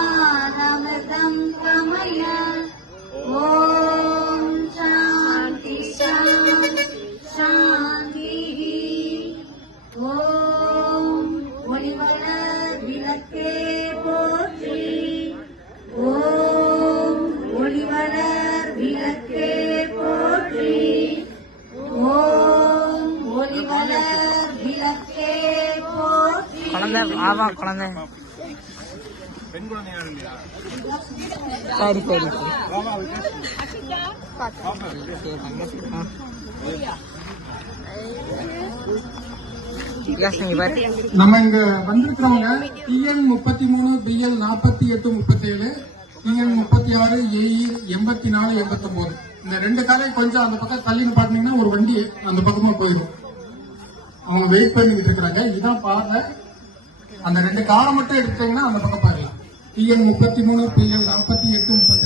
सोमानमृतं गमय ॐ शान्ति शान्ति ॐ ஒளிவளர் விளக்கே போற்றி ஓம் ஒளிவளர் விளக்கே போற்றி ஓம் ஒளிவளர் விளக்கே போற்றி. குழந்தை ஆமா குழந்தை பெண் குழந்தை யாரும் இல்லையா? சரி சரி நம்ம இங்க வந்திருக்கிறவங்க டிஎன் 33 பிஎல் 48 37 டிஎன் 36 ஏஇ 84 89 இந்த ரெண்டு காலை கொஞ்சம் அந்த பக்கம் தள்ளின்னு பாத்தீங்கன்னா ஒரு வண்டி அந்த பக்கமா போயிடும். அவங்க வெயிட் பண்ணிக்கிட்டு இருக்கிறாங்க. இதான் பாருங்க, அந்த ரெண்டு காரை மட்டும் எடுத்தீங்கன்னா அந்த பக்கம் பாருங்க. TN 33 PL 48 37